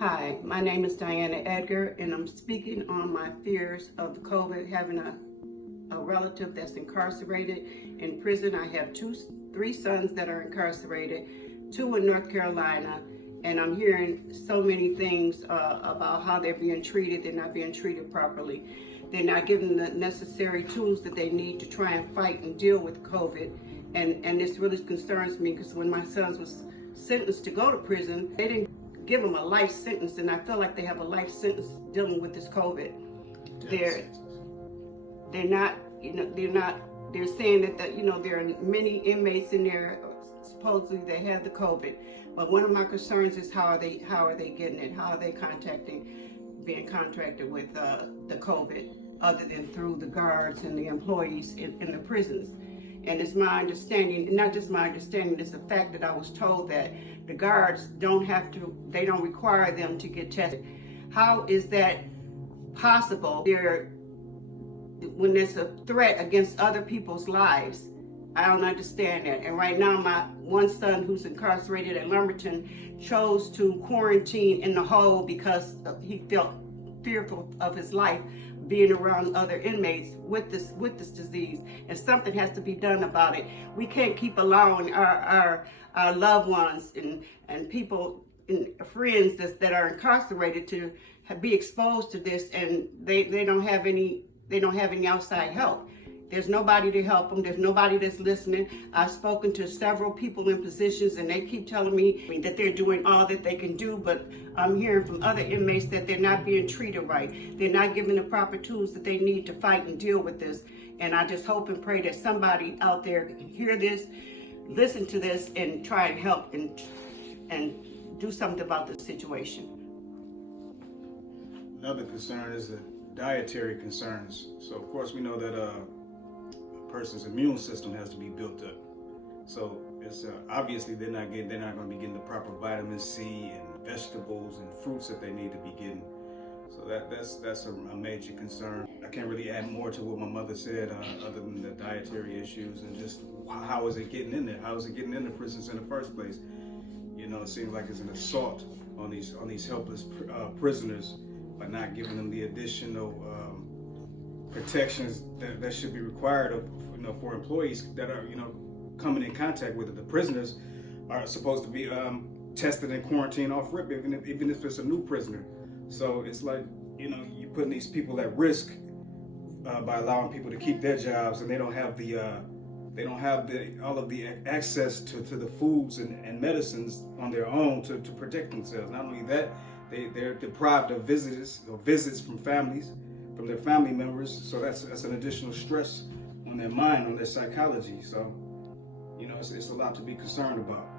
Hi, my name is Diana Edgar, and I'm speaking on my fears of COVID, having a relative that's incarcerated in prison. I have three sons that are incarcerated, two in North Carolina, and I'm hearing so many things about how they're being treated. They're not being treated properly. They're not given the necessary tools that they need to try and fight and deal with COVID. And this really concerns me, because when my sons was sentenced to go to prison, they didn't give them a life sentence, and I feel like they have a life sentence dealing with this COVID. They're not, they're saying that there are many inmates in there, supposedly they have the COVID. But one of my concerns is how are they getting it? How are they being contracted with the COVID, other than through the guards and the employees in the prisons? And it's my understanding, not just my understanding, it's the fact that I was told that the guards they don't require them to get tested. How is that possible? When there's a threat against other people's lives, I don't understand that. And right now, my one son who's incarcerated at Lumberton chose to quarantine in the hole because he felt fearful of his life being around other inmates with this disease, and something has to be done about it. We can't keep allowing our loved ones and people and friends that are incarcerated to be exposed to this, and they don't have any outside help. There's nobody to help them. There's nobody that's listening. I've spoken to several people in positions, and they keep telling me that they're doing all that they can do, but I'm hearing from other inmates that they're not being treated right. They're not given the proper tools that they need to fight and deal with this. And I just hope and pray that somebody out there can hear this, listen to this, and try and help and do something about the situation. Another concern is the dietary concerns. So of course we know that a person's immune system has to be built up. So it's obviously they're not going to be getting the proper vitamin C and vegetables and fruits that they need to be getting. So that's a major concern. I can't really add more to what my mother said, other than the dietary issues and just how is it getting in there? How is it getting into prisons in the first place? It seems like it's an assault on these helpless prisoners by not giving them the additional protections that should be required for employees that are coming in contact with it. The prisoners are supposed to be tested and quarantined off rip, even if it's a new prisoner. So it's like you're putting these people at risk by allowing people to keep their jobs, and they don't have all of the access to the foods and medicines on their own to protect themselves. Not only that, they're deprived of visits from their family members. So that's an additional stress on their mind, on their psychology. So it's a lot to be concerned about.